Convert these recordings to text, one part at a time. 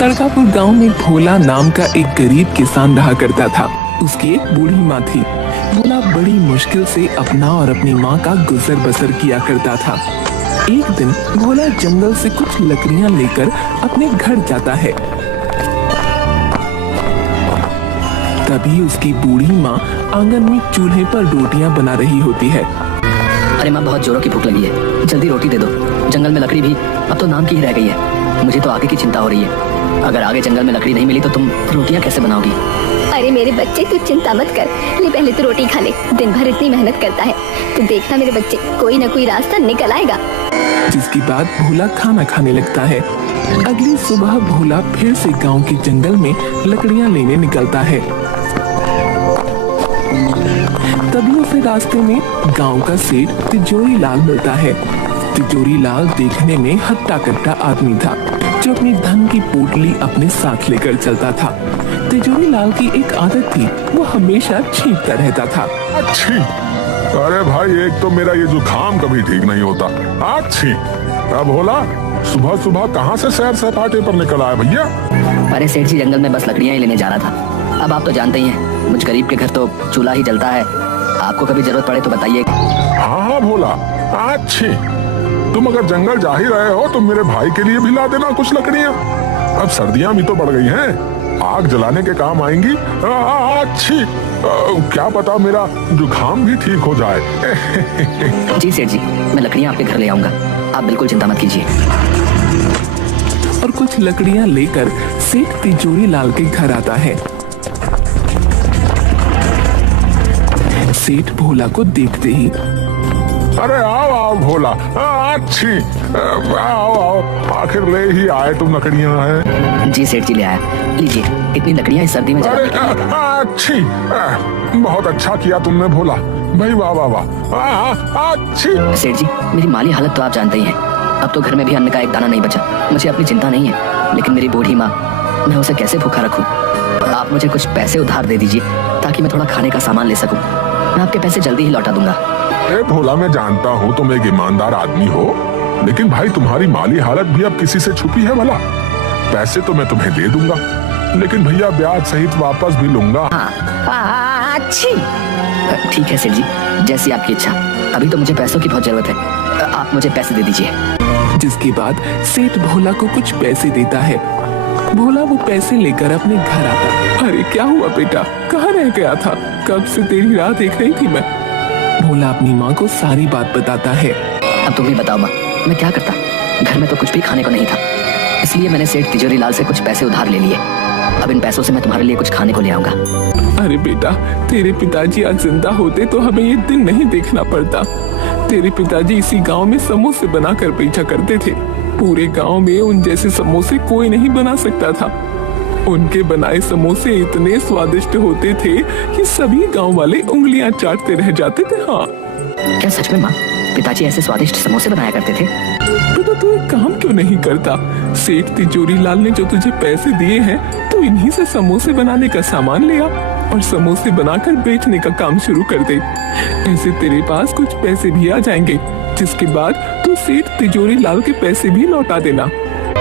तड़कापुर गांव में भोला नाम का एक गरीब किसान रहा करता था। उसकी एक बूढ़ी माँ थी। भोला बड़ी मुश्किल से अपना और अपनी माँ का गुजर बसर किया करता था। एक दिन भोला जंगल से कुछ लकड़ियाँ लेकर अपने घर जाता है। तभी उसकी बूढ़ी माँ आंगन में चूल्हे पर रोटियां बना रही होती है। अरे माँ, बहुत जोरों की भूख लगी है, जल्दी रोटी दे दो। जंगल में लकड़ी भी अब तो नाम की ही रह गई है। मुझे तो आगे की चिंता हो रही है। अगर आगे जंगल में लकड़ी नहीं मिली तो तुम रोटियां कैसे बनाओगी? अरे मेरे बच्चे, तू चिंता मत कर। ले पहले तो रोटी खा ले। दिन भर इतनी मेहनत करता है, तू देखना मेरे बच्चे, कोई न कोई रास्ता निकल आएगा। जिसके बाद भोला खाना खाने लगता है। अगली सुबह भोला फिर से गांव के जंगल में लकड़ियां लेने निकलता है। तभी उसे रास्ते में गांव का सेठ तिजोरी लाल मिलता है। तिजोरी लाल देखने में हट्टा कट्टा आदमी था, जो अपनी धन की पोटली अपने साथ लेकर चलता था। तिजोरी लाल की एक आदत थी, वो हमेशा छींकता रहता था। अच्छी, अरे भाई, एक तो मेरा ये जुकाम कभी ठीक नहीं होता। अच्छी, अब भोला सुबह सुबह कहाँ से सैर सपाटे पर निकल आया भैया? अरे सेठ जी, जंगल में बस लकड़ियां ही लेने जा रहा था। अब आप तो जानते ही हैं, मुझ गरीब के घर तो चूल्हा ही जलता है। आपको कभी जरूरत पड़े तो बताइए। हाँ हाँ भोला, अच्छी, तुम अगर जंगल जा ही रहे हो तो मेरे भाई के लिए भी ला देना कुछ लकड़ियाँ। अब सर्दियाँ भी तो बढ़ गई हैं, आग जलाने के काम आएंगी। अच्छी, क्या पता मेरा जुकाम भी ठीक हो जाए। जी सेठ जी, मैं लकड़ियाँ आपके घर ले आऊंगा, आप बिल्कुल चिंता मत कीजिए। और कुछ लकड़ियां लेकर सेठ तिजोरी लाल के घर आता है। सेठ भोला को देखते ही, अरे आओ आओ भोला, अच्छी, आओ आओ, आखिर ले ही आए तुम लकड़ियाँ हैं। जी सेठ जी, ले आया, लीजिए। इतनी लकड़ियाँ इस सर्दी में अरे अच्छी, बहुत अच्छा किया तुमने भोला भाई, वाह वाह वाह, अच्छी। सेठ जी, मेरी माली हालत तो आप जानते ही हैं। अब तो घर में भी अन्न का एक दाना नहीं बचा। मुझे अपनी चिंता नहीं है, लेकिन मेरी बूढ़ी माँ, मैं उसे कैसे भूखा रखूं? आप मुझे कुछ पैसे उधार दे दीजिए, ताकि मैं थोड़ा खाने का सामान ले सकूं। मैं आपके पैसे जल्दी ही लौटा दूंगा। ए भोला, मैं जानता हूँ तुम एक ईमानदार आदमी हो, लेकिन भाई तुम्हारी माली हालत भी अब किसी से छुपी है भला? पैसे तो मैं तुम्हें दे दूंगा, लेकिन भैया ब्याज सहित वापस भी लूंगा। अच्छी, ठीक है सेठ जी, जैसी आपकी इच्छा। अभी तो मुझे पैसों की बहुत जरूरत है, आप मुझे पैसे दे दीजिए। जिसके बाद सेठ भोला को कुछ पैसे देता है। भोला वो पैसे लेकर अपने घर आता। अरे क्या हुआ बेटा, कहाँ रह गया था? कब से तेरी राह देख रही थी मैं। भोला अपनी माँ को सारी बात बताता है। अब तुम ही बताओ माँ, मैं क्या करता? घर में तो कुछ भी खाने को नहीं था, इसलिए मैंने सेठ तिजोरी लाल से कुछ पैसे उधार ले लिए। अब इन पैसों से मैं तुम्हारे लिए कुछ खाने को ले आऊंगा। अरे बेटा, तेरे पिताजी आज जिंदा होते तो हमें ये दिन नहीं देखना पड़ता। तेरे पिताजी इसी गांव में समोसे बनाकर बेचा करते थे। पूरे गांव में उन जैसे समोसे कोई नहीं बना सकता था। उनके बनाए समोसे इतने स्वादिष्ट होते थे कि सभी गांव वाले उंगलियां चाटते रह जाते थे। हाँ, क्या सच में माँ, पिताजी ऐसे स्वादिष्ट समोसे बनाया करते थे? बेटा, तू एक काम क्यों नहीं करता? सेठ तिजोरी लाल ने जो तुझे पैसे दिए हैं, तो इन्हीं से समोसे बनाने का सामान ले आ और समोसे बनाकर बेचने का काम शुरू कर दे। ऐसे तेरे पास कुछ पैसे भी आ जाएंगे, जिसके बाद तू सेठ तिजोरी लाल के पैसे भी लौटा देना।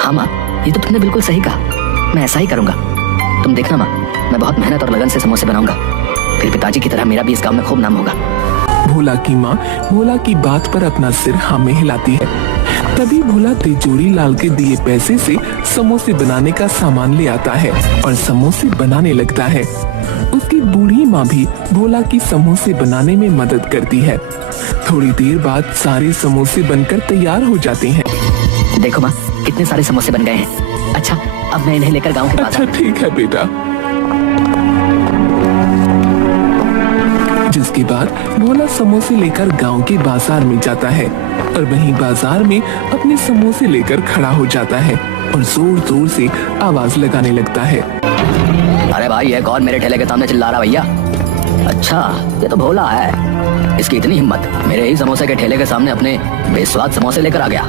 हाँ माँ, ये तो तुमने बिल्कुल सही कहा, मैं ऐसा ही करूंगा। तुम देखना माँ, मैं बहुत मेहनत और लगन से समोसे बनाऊंगा, फिर पिताजी की तरह मेरा भी इस गांव में खूब नाम होगा। भोला की माँ भोला की बात पर अपना सिर हाँ में हिलाती है। तभी भोला तिजोरी लाल के दिए पैसे से समोसे बनाने का सामान ले आता है और समोसे बनाने लगता है। उसकी बूढ़ी माँ भी भोला की समोसे बनाने में मदद करती है। थोड़ी देर बाद सारे समोसे बनकर तैयार हो जाते हैं। देखो माँ, कितने सारे समोसे बन गए हैं। अच्छा, अब मैं इन्हें लेकर गाँव के अच्छा ठीक है बेटा। जिसके बाद भोला समोसे लेकर गांव के बाजार में जाता है और वहीं बाजार में अपने समोसे लेकर खड़ा हो जाता है और जोर जोर से आवाज लगाने लगता है। अरे भाई, ये कौन मेरे ठेले के सामने चिल्ला रहा भैया? अच्छा, ये तो भोला है। इसकी इतनी हिम्मत, मेरे ही समोसे के ठेले के सामने अपने बेस्वाद समोसे लेकर आ गया।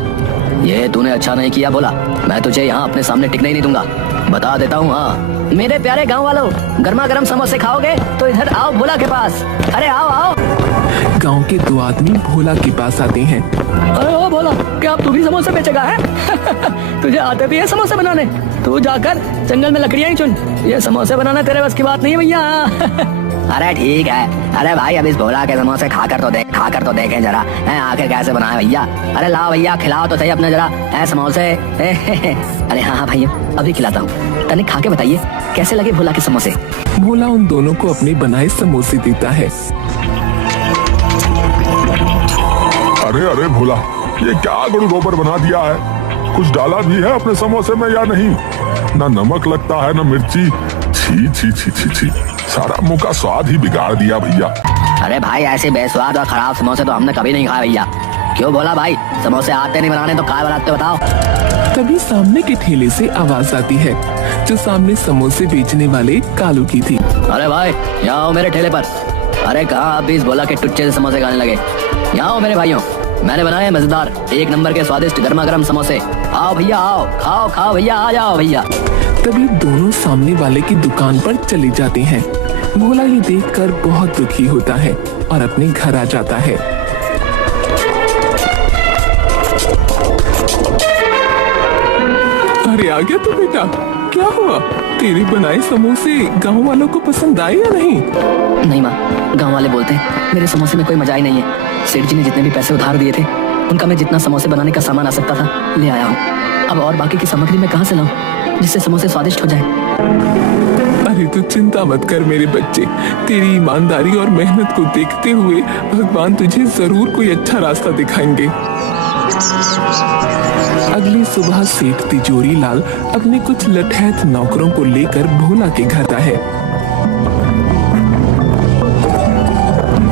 ये तूने अच्छा नहीं किया भोला, मैं तुझे यहाँ अपने सामने टिकने ही नहीं दूंगा। बता देता हूँ। हाँ, मेरे प्यारे गांव वालों, गर्मा गर्म समोसे खाओगे तो इधर आओ भोला के पास। अरे आओ आओ। गांव के दो आदमी भोला के पास आते हैं। अरे ओ भोला, क्या तू भी समोसे बेचेगा है? तुझे आते भी है समोसे बनाने? तू जाकर जंगल में लकड़ियां ही चुन, ये समोसे बनाना तेरे बस की बात नहीं है भैया। अरे ठीक है, अरे भाई अब इस भोला के समोसे खाकर तो देखें जरा है आखिर कैसे बनाए भैया। अरे लाओ भैया खिलाओ तो सही अपने जरा है समोसे। अरे हाँ भैया अभी खिलाता हूँ, तनिक खा के बताइए कैसे लगे भोला के समोसे। भोला उन दोनों को अपने बनाए समोसे देता है। अरे अरे भोला, ये क्या गुड़ गोबर बना दिया है? कुछ डाला भी है अपने समोसे में या नहीं? ना नमक लगता है ना मिर्ची। छी छी छी छी छी, सारा मुंह का स्वाद ही बिगाड़ दिया भैया। अरे भाई ऐसे बेस्वाद और खराब समोसे तो हमने कभी नहीं खाए भैया। क्यों बोला भाई, समोसे आते नहीं बनाने तो क्या बनाते बताओ। तभी सामने के ठेले से आवाज आती है, जो सामने समोसे बेचने वाले कालू की थी। अरे भाई यहाँ आओ मेरे ठेले पर। अरे कहाँ आप भी इस भोला के टुच्चे से समोसे खाने लगे? यहाँ आओ मेरे भाइयों, मैंने बनाए हैं मजेदार एक नंबर के स्वादिष्ट गर्मा गर्म समोसे। आओ भैया आओ, खाओ खाओ भैया, आ जाओ भैया। तभी दोनों सामने वाले की दुकान पर चले जाते हैं। भोला ये देखकर बहुत दुखी होता है और अपने घर आ जाता है। अरे आ गया तू बेटा, क्या हुआ? तेरे बनाए समोसे गांव वालों को पसंद आए या नहीं? नहीं माँ, गांव वाले बोलते हैं मेरे समोसे में कोई मजा ही नहीं है। सेठ जी ने जितने भी पैसे उधार दिए थे उनका मैं जितना समोसे बनाने का सामान आ सकता था ले आया हूँ। अब और बाकी की सामग्री मैं कहाँ से लाऊं जिससे समोसे स्वादिष्ट हो जाए? अरे तू चिंता मत कर मेरे बच्चे, तेरी ईमानदारी और मेहनत को देखते हुए भगवान तुझे जरूर कोई अच्छा रास्ता दिखाएंगे। अगली सुबह सेठ तिजोरी लाल अपने कुछ लठैत नौकरों को लेकर भोला के घर आता है।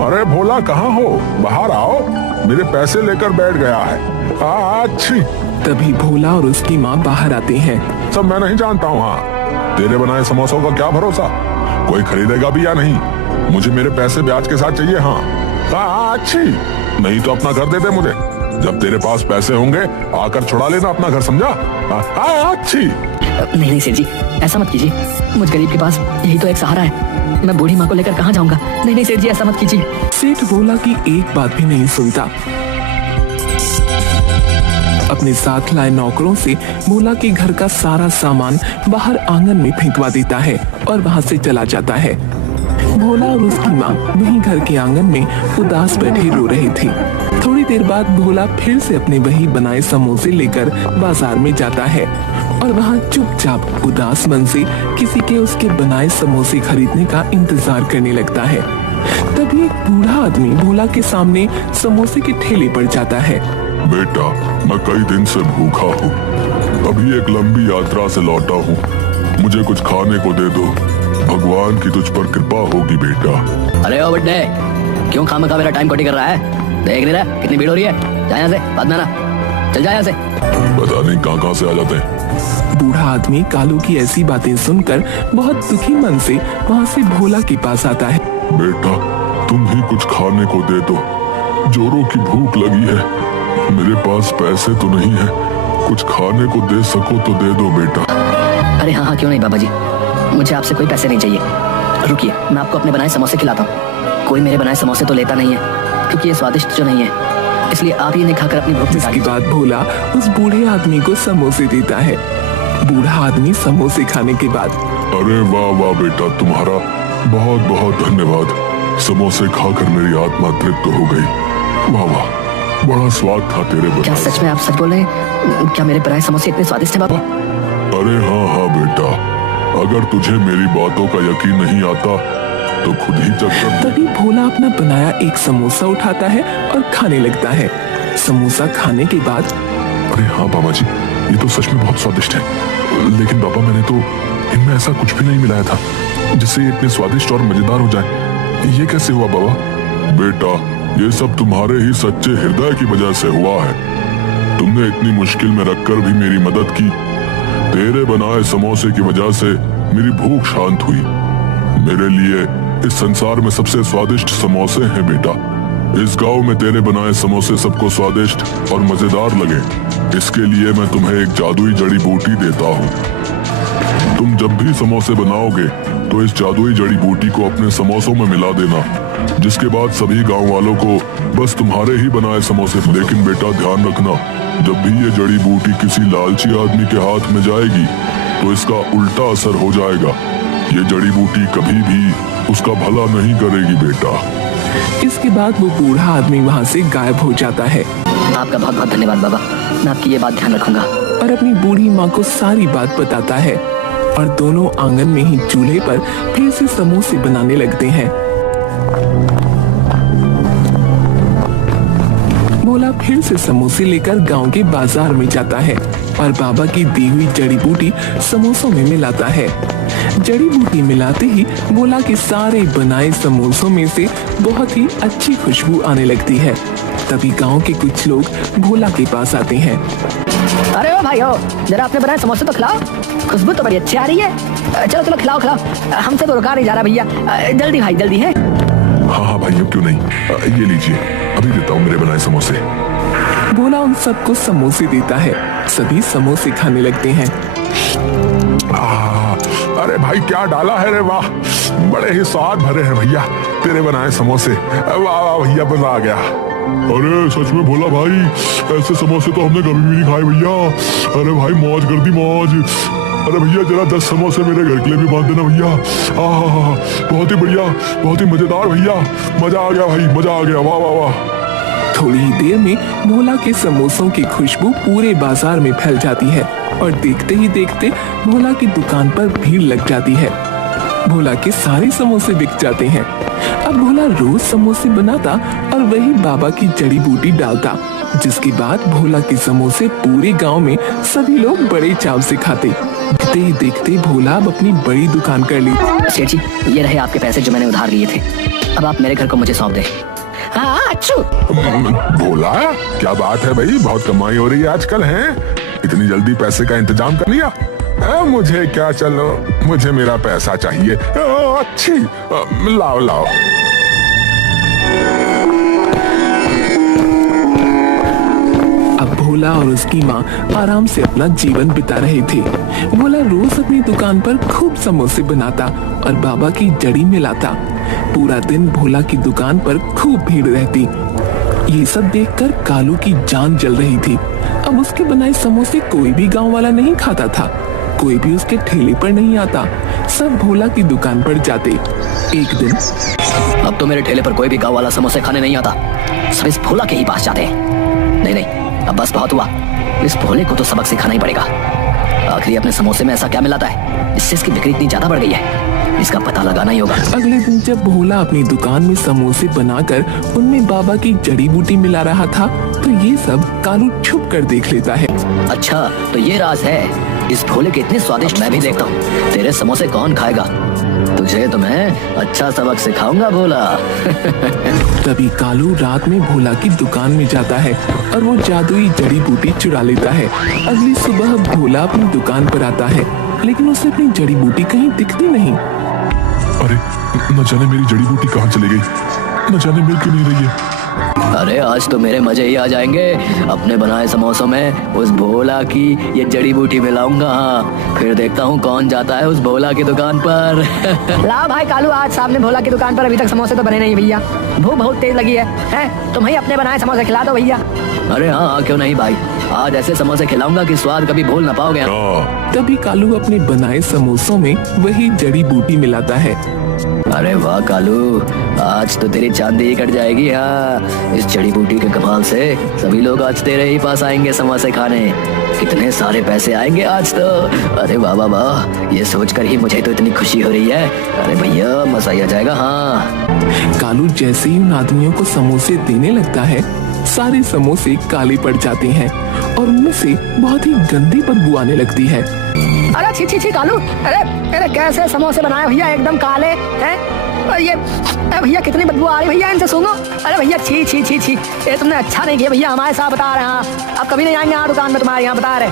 अरे भोला कहाँ हो? बाहर आओ, मेरे पैसे लेकर बैठ गया है। अच्छी। तभी भोला और उसकी माँ बाहर आते हैं। सब मैं नहीं जानता हूँ। हाँ, तेरे बनाए समोसों का क्या भरोसा, कोई खरीदेगा भी या नहीं? मुझे मेरे पैसे ब्याज के साथ चाहिए। हाँ अच्छी, नहीं तो अपना घर दे दे मुझे। जब तेरे पास पैसे होंगे आकर छुड़ा लेना अपना घर, समझा? अच्छी। नहीं सेठ जी ऐसा मत कीजिए, मुझ गरीब के पास यही तो एक सहारा है। मैं बूढ़ी माँ को लेकर कहाँ जाऊंगा? नहीं सेठ जी ऐसा मत कीजिए। सेठ भोला की एक बात भी नहीं सुनता। अपने साथ लाए नौकरों से भोला के घर का सारा सामान बाहर आंगन में फेंकवा देता है और वहां से चला जाता है। भोला और उसकी माँ वहीं घर के आंगन में उदास बैठे रो रहे थे। थोड़ी देर बाद भोला फिर से अपने वही बनाए समोसे लेकर बाजार में जाता है और वहाँ चुपचाप उदास मन से किसी के उसके बनाए समोसे खरीदने का इंतजार करने लगता है। तभी एक बूढ़ा आदमी भोला के सामने समोसे के ठेले पर जाता है। बेटा, मैं कई दिन से भूखा हूँ, अभी एक लंबी यात्रा से लौटा हूँ, मुझे कुछ खाने को दे दो, भगवान की तुझ पर कृपा होगी बेटा। अरे ओ बड्डे, क्यों खामखा मेरा टाइम खोटी कर रहा है? देख नहीं रहा कितनी भीड़ हो रही है? जा यहाँ से, बाद में आना, चल जा यहाँ से। पता नहीं कहाँ से आ जाते हैं। बूढ़ा आदमी कालू की ऐसी बातें सुनकर बहुत दुखी मन से वहाँ से भोला के पास आता है। बेटा, तुम ही कुछ खाने को दे दो, जोरों की भूख लगी है, मेरे पास पैसे तो नहीं है, कुछ खाने को दे सको तो दे दो बेटा। अरे हाँ क्यों नहीं बाबा जी, मुझे आपसे कोई पैसे नहीं चाहिए। रुकिए, मैं आपको अपने बनाए समोसे खिलाता हूँ। कोई मेरे बनाए समोसे तो लेता नहीं है क्योंकि ये स्वादिष्ट जो नहीं है, इसलिए आप ही इन्हें खाकर अपनी भूख मिटा इसके बाद भोला उस बूढ़े आदमी को समोसे देता है। बूढ़ा आदमी समोसे खाने के बाद, अरे वाह वाह बेटा, तुम्हारा बहुत बहुत धन्यवाद, समोसे खाकर मेरी आत्मा तृप्त हो गई। वाह वाह, बड़ा स्वाद था तेरे बनाए। क्या सच में आप सच बोल रहे हैं? क्या मेरे बनाए समोसे इतने स्वादिष्ट हैं बाबा? अरे हाँ बेटा, अगर तुझे मेरी बातों का यकीन नहीं आता तो खुद ही चेक कर। तभी भोला अपना बनाया एक समोसा उठाता है और खाने लगता है। समोसा खाने के बाद, अरे हाँ बाबा जी, ये तो सच में बहुत स्वादिष्ट है, लेकिन बाबा मैंने तो इनमें ऐसा कुछ भी नहीं मिलाया था जिससे ये इतने स्वादिष्ट और मजेदार हो जाए। ये कैसे हुआ बाबा? बेटा, ये सब तुम्हारे ही सच्चे हृदय की वजह से हुआ है। तुमने इतनी मुश्किल में रखकर भी मेरी मदद की। तेरे बनाए समोसे की वजह से मेरी भूख शांत हुई। मेरे लिए इस संसार में सबसे स्वादिष्ट समोसे हैं बेटा। इस गांव में तेरे बनाए समोसे सबको स्वादिष्ट और मजेदार लगे, इसके लिए मैं तुम्हें एक जादुई जड़ी बूटी देता हूँ। तुम जब भी समोसे बनाओगे तो इस जादुई जड़ी बूटी को अपने समोसों में मिला देना, जिसके बाद सभी गांव वालों को बस तुम्हारे ही बनाए समोसे। लेकिन बेटा ध्यान रखना, जब भी ये जड़ी बूटी किसी लालची आदमी के हाथ में जाएगी तो इसका उल्टा असर हो जाएगा। ये जड़ी बूटी कभी भी उसका भला नहीं करेगी बेटा। इसके बाद वो बूढ़ा आदमी वहाँ से गायब हो जाता है आपका बहुत बहुत धन्यवाद बाबा, मैं आपकी ये बात ध्यान रखूंगा। और अपनी बूढ़ी माँ को सारी बात बताता है और दोनों आंगन में ही चूल्हे पर फिर से समोसे बनाने लगते हैं। भोला फिर से समोसे लेकर गांव के बाजार में जाता है और बाबा की दी हुई जड़ी बूटी समोसों में मिलाता है। जड़ी बूटी मिलाते ही भोला के सारे बनाए समोसों में से बहुत ही अच्छी खुशबू आने लगती है। तभी गांव के कुछ लोग भोला के पास आते हैं। अरे ओ भाई हो, जरा आपने बनाए समोसे तो खिलाओ, खुशबू तो बड़ी अच्छी आ रही है। चलो चलो खिलाओ खिलाओ, हमसे तो रुका नहीं जा रहा भैया, जल्दी भाई जल्दी है। हाँ भाई क्यों नहीं, ये लीजिए अभी देता हूँ मेरे बनाए समोसे। भोला उन सबको समोसे देता है। सभी समोसे खाने लगते हैं। अरे भाई क्या डाला है रे, वाह बड़े ही स्वाद भरे हैं भैया तेरे बनाए समोसे। वाह वाह भैया मजा आ गया। अरे सच में भोला भाई, ऐसे समोसे तो हमने कभी भी नहीं खाए भैया। अरे भाई मौज कर दी मौज। अरे भैया जरा 10 समोसे मेरे घर के लिए भी बांध देना भैया। बहुत ही बढ़िया, बहुत ही मजेदार भैया, मजा आ गया भाई, मजा आ गया। वाह वाह वाह। थोड़ी ही देर में भोला के समोसों की खुशबू पूरे बाजार में फैल जाती है और देखते ही देखते भोला की दुकान पर भीड़ लग जाती है। भोला के सारे समोसे बिक जाते हैं। अब भोला रोज समोसे बनाता और वही बाबा की जड़ी बूटी डालता, जिसके बाद भोला के समोसे पूरे गांव में सभी लोग बड़े चाव से खाते। देखते ही देखते भोला अब अपनी बड़ी दुकान कर ली। सेठ जी ये रहे आपके पैसे जो मैंने उधार लिए थे, अब आप मेरे घर को मुझे सौंप दें। हाँ अच्छू। भोला क्या बात है भाई, बहुत कमाई हो रही है आजकल है, इतनी जल्दी पैसे का इंतजाम कर लिया। मुझे क्या, चलो मुझे मेरा पैसा चाहिए। अच्छी लाओ लाओ। अब भोला और उसकी माँ आराम से अपना जीवन बिता रहे थे। भोला रोज अपनी दुकान पर खूब समोसे बनाता और बाबा की जड़ी मिलाता। पूरा दिन भोला की दुकान पर खूब भीड़ रहती। ये सब देखकर कालू की जान जल रही थी। अब उसके बनाए समोसे कोई भी गांव वाला नहीं खाता था, कोई भी उसके ठेले पर नहीं आता, सब भोला की दुकान पर जाते। एक दिन अब तो मेरे ठेले पर कोई भी गांव वाला समोसे खाने नहीं आता, सब इस भोला के ही पास जाते हैं। नहीं नहीं अब बस बहुत हुआ, इस भोले को तो सबक सिखाना ही पड़ेगा। आखिर अपने समोसे में ऐसा क्या मिलाता है जिससे इसकी बिक्री इतनी ज्यादा बढ़ गई है, इसका पता लगाना ही होगा। अगले दिन जब भोला अपनी दुकान में समोसे बनाकर उनमें बाबा की जड़ी बूटी मिला रहा था तो ये सब कालू छुप कर देख लेता है। अच्छा तो ये राज है, इस भोले के इतने स्वादिष्ट मैं भी देखता हूँ। तेरे समोसे कौन खाएगा, तुझे तो मैं अच्छा सबक सिखाऊंगा भोला। तभी कालू रात में भोला की दुकान में जाता है और वो जादुई जड़ी बूटी चुरा लेता है। अगली सुबह भोला अपनी दुकान पर आता है, लेकिन उसे अपनी जड़ी बूटी कहीं दिखती नहीं। अरे न जाने मेरी जड़ी बूटी कहाँ चली गई, न जाने मिल क्यों नहीं रही है। अरे आज तो मेरे मजे ही आ जाएंगे, अपने बनाए समोसों में उस भोला की ये जड़ी बूटी मिलाऊंगा। हाँ फिर देखता हूँ कौन जाता है उस भोला की दुकान पर। ला भाई कालू, आज सामने भोला की दुकान पर अभी तक समोसे तो बने नहीं भैया, भूख बहुत तेज लगी है? तुम ही अपने बनाए समोसे खिला दो भैया। अरे हाँ क्यों नहीं भाई, आज ऐसे समोसे खिलाऊंगा कि स्वाद कभी भूल ना पाओगे। तभी कालू अपने बनाए समोसों में वही जड़ी बूटी मिलाता है। अरे वाह कालू, आज तो तेरी चांदी ही कट जाएगी। हाँ इस जड़ी बूटी के कमाल से सभी लोग आज तेरे ही पास आएंगे समोसे खाने, कितने सारे पैसे आएंगे आज तो। अरे वाह वाह वाह, ये सोचकर ही मुझे तो इतनी खुशी हो रही है। अरे भैया मजा ही आ जाएगा। हाँ कालू जैसे ही उन आदमियों को समोसे देने लगता है, सारे समोसे काले पड़ जाते हैं और उनमें से बहुत ही गंदी बदबू आने लगती है। अरे छी छी छी कालू, अरे कैसे समोसे बनाए भैया, एकदम काले हैं ये। भैया कितनी बदबू आ रही भैया इनसे, सूंघो। अरे भैया छी छी छी छी, ये तुमने अच्छा नहीं किया भैया, हमारे साथ बता रहे हैं। अब कभी नहीं आएंगे यहाँ दुकान में तुम्हारे यहाँ, बता रहे।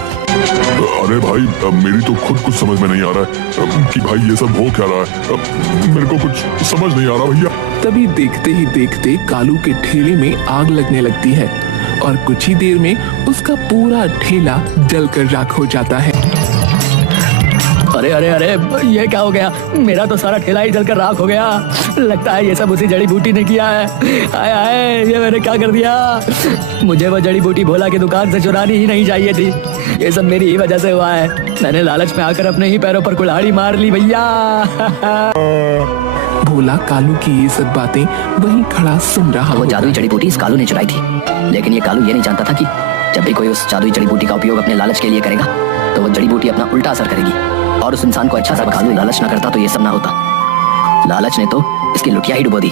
अरे भाई मेरी तो खुद कुछ समझ में नहीं आ रहा है कि भाई ये सब हो क्या रहा है, मेरे को कुछ समझ नहीं आ रहा भैया। तभी देखते ही देखते कालू के ठेले में आग लगने लगती है और कुछ ही देर में उसका पूरा ठेला जलकर राख हो जाता है। अरे अरे अरे ये क्या हो गया, मेरा तो सारा ठेला ही जलकर राख हो गया। लगता है ये सब उसी जड़ी बूटी ने किया है। हाय हाय, ये मैंने क्या कर दिया। मुझे वो जड़ी बूटी भोला की दुकान से चुरानी ही नहीं चाहिए थी। ये सब मेरी ही वजह से हुआ है। मैंने लालच में आकर अपने ही पैरों पर कुल्हाड़ी मार ली भैया। भोला कालू की ये सब बातें वहीं खड़ा सुन रहा वो होता जादुई जड़ी बूटी इस कालू ने चुराई थी, लेकिन ये कालू ये नहीं जानता था कि जब भी कोई उस जादुई जड़ी बूटी का उपयोग अपने लालच के लिए करेगा तो वो जड़ी बूटी अपना उल्टा असर करेगी और उस इंसान को अच्छा सा। कालू लालच ना करता तो ये सब ना होता। लालच ने तो इसकी लुटिया ही डुबो दी।